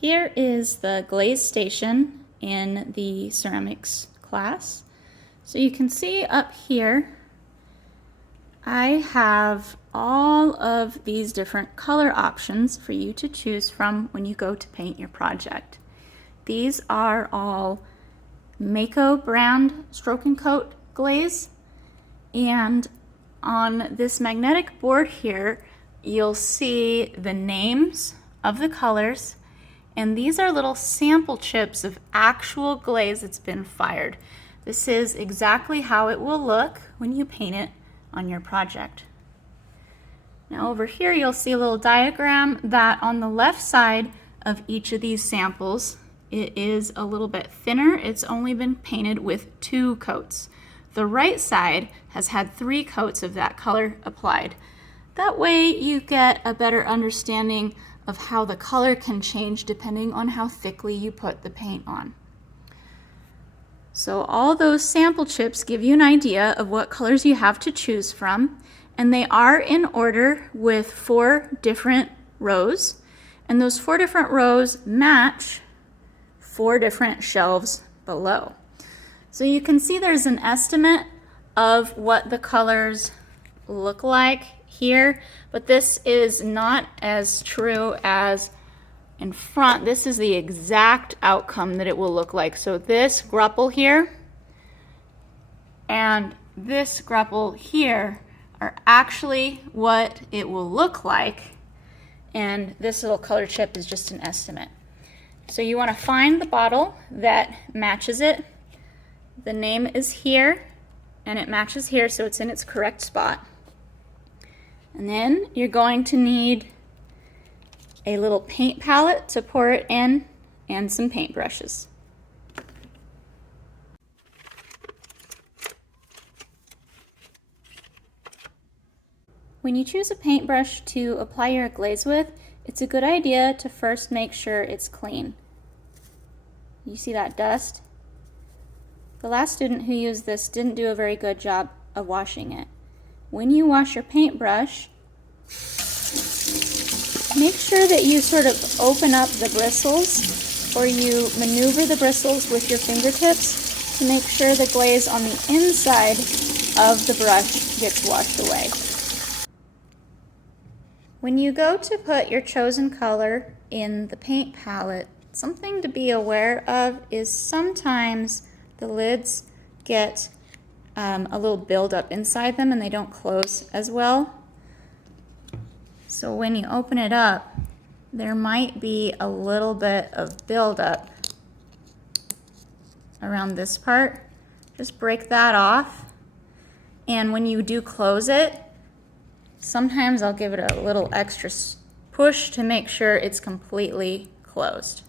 Here is the glaze station in the ceramics class. So you can see up here, I have all of these different color options for you to choose from when you go to paint your project. These are all Mako brand Stroke and Coat glaze, and on this magnetic board here, you'll see the names of the colors, and these are little sample chips of actual glaze that's been fired. This is exactly how it will look when you paint it on your project. Now over here you'll see a little diagram that on the left side of each of these samples, it is a little bit thinner. It's only been painted with 2 coats. The right side has had 3 coats of that color applied. That way you get a better understanding of how the color can change depending on how thickly you put the paint on. So all those sample chips give you an idea of what colors you have to choose from, and they are in order with 4 different rows, and those 4 different rows match 4 different shelves below. So you can see there's an estimate of what the colors look like here, but this is not as true as in front. This is the exact outcome that it will look like. So this grapple here and this grapple here are actually what it will look like, and this little color chip is just an estimate. So you want to find the bottle that matches it. The name is here and it matches here, so it's in its correct spot. And then you're going to need a little paint palette to pour it in and some paint brushes. When you choose a paintbrush to apply your glaze with, it's a good idea to first make sure it's clean. You see that dust? The last student who used this didn't do a very good job of washing it. When you wash your paintbrush, make sure that you sort of open up the bristles, or you maneuver the bristles with your fingertips to make sure the glaze on the inside of the brush gets washed away. When you go to put your chosen color in the paint palette, something to be aware of is sometimes the lids get a little buildup inside them and they don't close as well. So when you open it up, there might be a little bit of buildup around this part. Just break that off. And when you do close it, sometimes I'll give it a little extra push to make sure it's completely closed.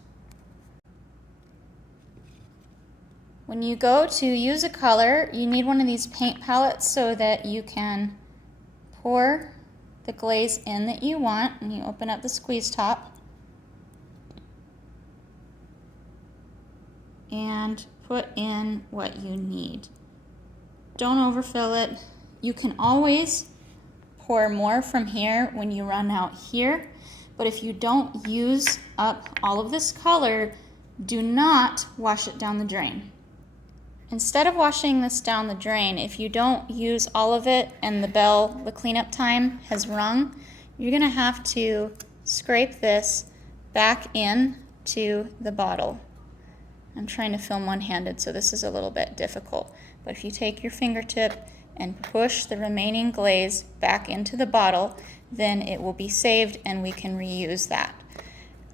When you go to use a color, you need one of these paint palettes so that you can pour the glaze in that you want, and you open up the squeeze top and put in what you need. Don't overfill it. You can always pour more from here when you run out here, but if you don't use up all of this color, do not wash it down the drain. Instead of washing this down the drain, if you don't use all of it and the bell, the cleanup time, has rung, you're going to have to scrape this back in to the bottle. I'm trying to film one-handed, so this is a little bit difficult. But if you take your fingertip and push the remaining glaze back into the bottle, then it will be saved and we can reuse that.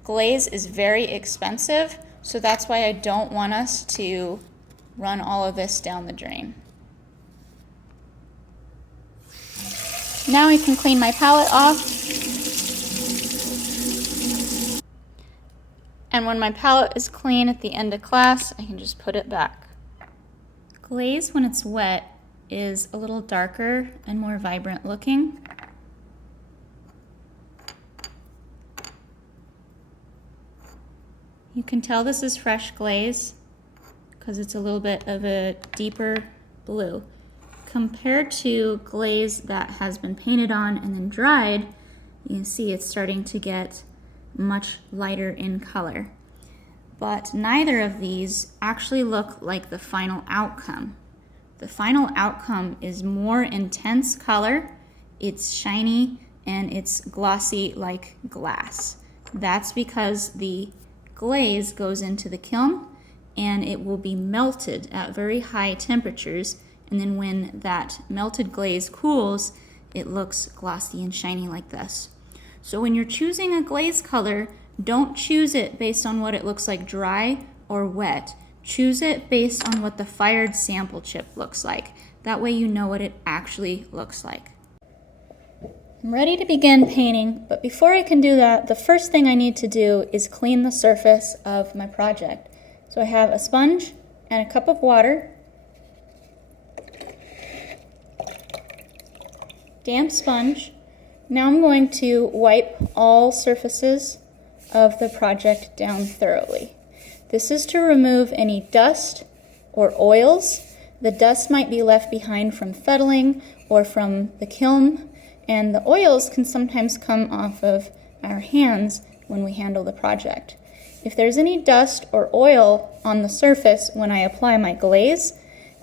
Glaze is very expensive, so that's why I don't want us to run all of this down the drain. Now I can clean my palette off. And when my palette is clean at the end of class, I can just put it back. Glaze, when it's wet, is a little darker and more vibrant looking. You can tell this is fresh glaze because it's a little bit of a deeper blue. Compared to glaze that has been painted on and then dried, you can see it's starting to get much lighter in color. But neither of these actually look like the final outcome. The final outcome is more intense color, it's shiny, and it's glossy like glass. That's because the glaze goes into the kiln and it will be melted at very high temperatures, and then when that melted glaze cools, it looks glossy and shiny like this. So when you're choosing a glaze color, don't choose it based on what it looks like dry or wet. Choose it based on what the fired sample chip looks like. That way you know what it actually looks like. I'm ready to begin painting, but before I can do that, the first thing I need to do is clean the surface of my project. So I have a sponge and a cup of water, damp sponge. Now I'm going to wipe all surfaces of the project down thoroughly. This is to remove any dust or oils. The dust might be left behind from fettling or from the kiln, and the oils can sometimes come off of our hands when we handle the project. If there's any dust or oil on the surface when I apply my glaze,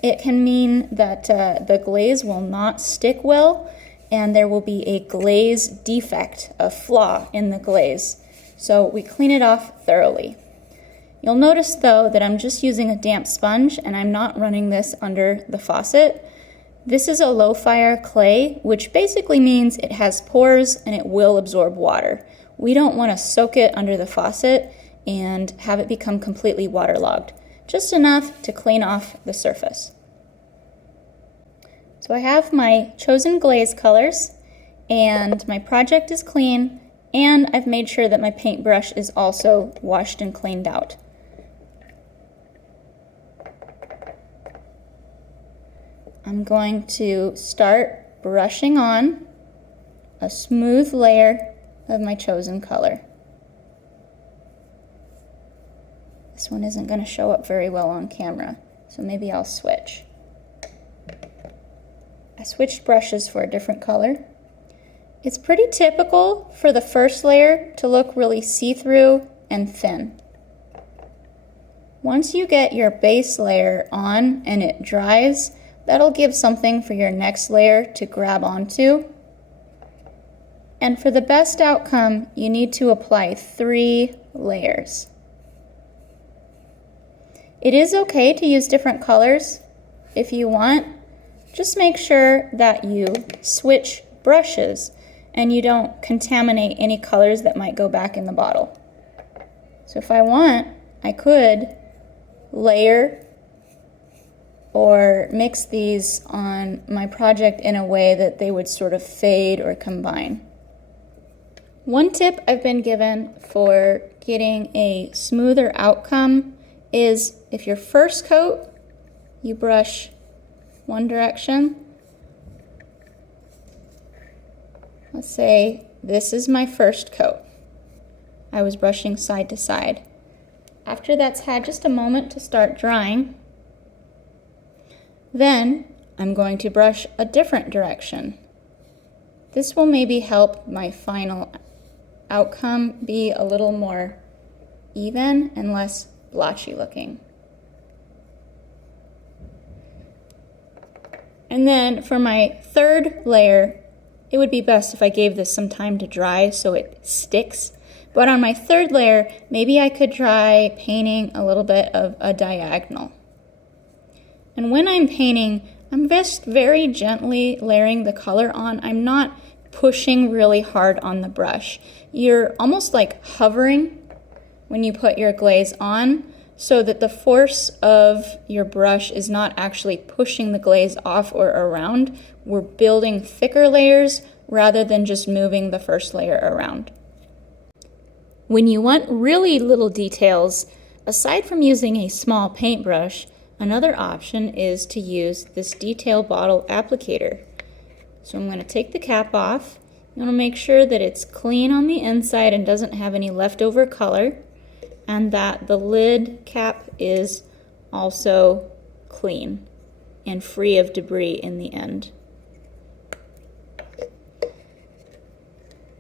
it can mean that the glaze will not stick well and there will be a glaze defect, a flaw in the glaze. So we clean it off thoroughly. You'll notice though that I'm just using a damp sponge and I'm not running this under the faucet. This is a low fire clay, which basically means it has pores and it will absorb water. We don't want to soak it under the faucet and have it become completely waterlogged, just enough to clean off the surface. So I have my chosen glaze colors and my project is clean, and I've made sure that my paintbrush is also washed and cleaned out. I'm going to start brushing on a smooth layer of my chosen color. This one isn't going to show up very well on camera, so maybe I'll switch. I switched brushes for a different color. It's pretty typical for the first layer to look really see-through and thin. Once you get your base layer on and it dries, that'll give something for your next layer to grab onto. And for the best outcome, you need to apply 3 layers. It is okay to use different colors if you want. Just make sure that you switch brushes and you don't contaminate any colors that might go back in the bottle. So if I want, I could layer or mix these on my project in a way that they would sort of fade or combine. One tip I've been given for getting a smoother outcome is if your first coat, you brush one direction. Let's say this is my first coat. I was brushing side to side. After that's had just a moment to start drying, then I'm going to brush a different direction. This will maybe help my final outcome be a little more even and less blotchy looking. And then for my third layer, it would be best if I gave this some time to dry so it sticks. But on my third layer, maybe I could try painting a little bit of a diagonal. And when I'm painting, I'm just very gently layering the color on. I'm not pushing really hard on the brush. You're almost like hovering when you put your glaze on, so that the force of your brush is not actually pushing the glaze off or around. We're building thicker layers rather than just moving the first layer around. When you want really little details, aside from using a small paintbrush, another option is to use this detail bottle applicator. So I'm going to take the cap off. You want to make sure that it's clean on the inside and doesn't have any leftover color, and that the lid cap is also clean and free of debris in the end.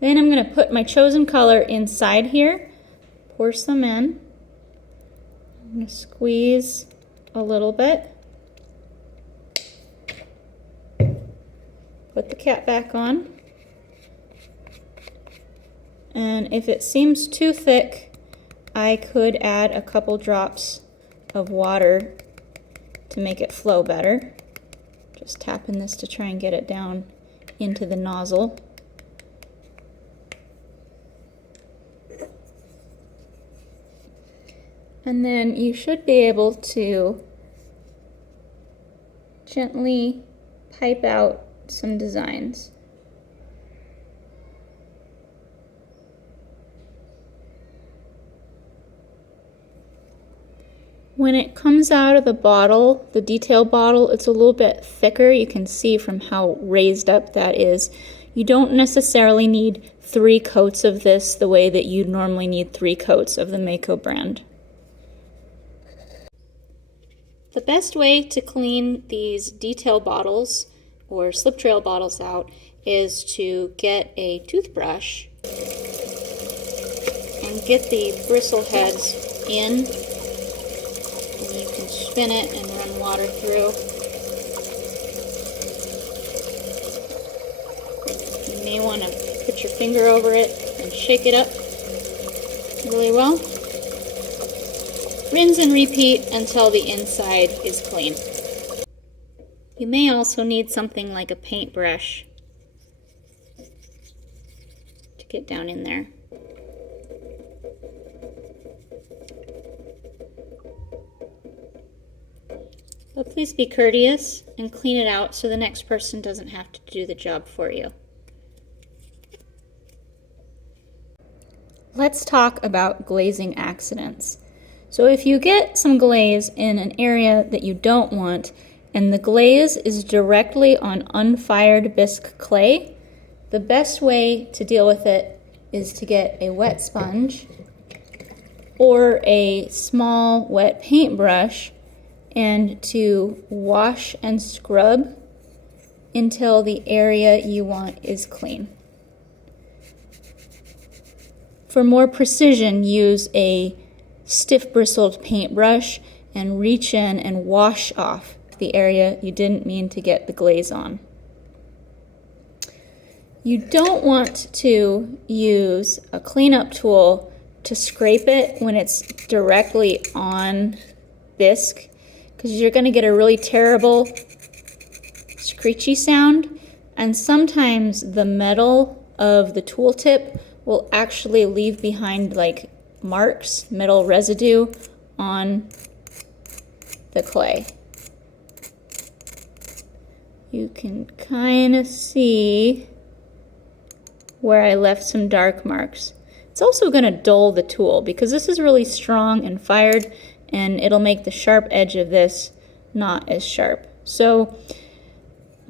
Then I'm going to put my chosen color inside here, pour some in. I'm going to squeeze a little bit. Put the cap back on. And if it seems too thick, I could add a couple drops of water to make it flow better. Just tapping this to try and get it down into the nozzle. And then you should be able to gently pipe out some designs. When it comes out of the bottle, the detail bottle, it's a little bit thicker. You can see from how raised up that is. You don't necessarily need 3 coats of this the way that you'd normally need 3 coats of the Mako brand. The best way to clean these detail bottles or slip trail bottles out is to get a toothbrush and get the bristle heads in. And you can spin it and run water through. You may want to put your finger over it and shake it up really well. Rinse and repeat until the inside is clean. You may also need something like a paintbrush to get down in there. But please be courteous and clean it out so the next person doesn't have to do the job for you. Let's talk about glazing accidents. So if you get some glaze in an area that you don't want, and the glaze is directly on unfired bisque clay, the best way to deal with it is to get a wet sponge or a small wet paintbrush and to wash and scrub until the area you want is clean. For more precision, use a stiff bristled paintbrush and reach in and wash off the area you didn't mean to get the glaze on. You don't want to use a cleanup tool to scrape it when it's directly on bisque, because you're going to get a really terrible screechy sound, and sometimes the metal of the tool tip will actually leave behind like marks, metal residue on the clay. You can kind of see where I left some dark marks. It's also going to dull the tool because this is really strong and fired, and it'll make the sharp edge of this not as sharp. So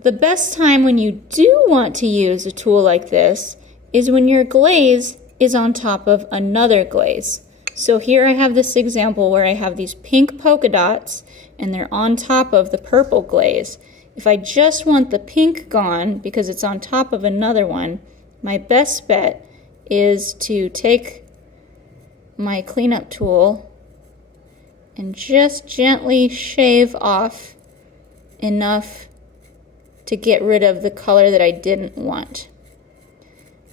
the best time when you do want to use a tool like this is when your glaze is on top of another glaze. So here I have this example where I have these pink polka dots and they're on top of the purple glaze. If I just want the pink gone because it's on top of another one, my best bet is to take my cleanup tool and just gently shave off enough to get rid of the color that I didn't want.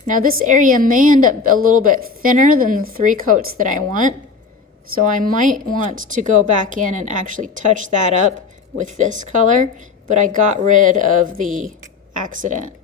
Now this area may end up a little bit thinner than the 3 coats that I want, so I might want to go back in and actually touch that up with this color, but I got rid of the accident.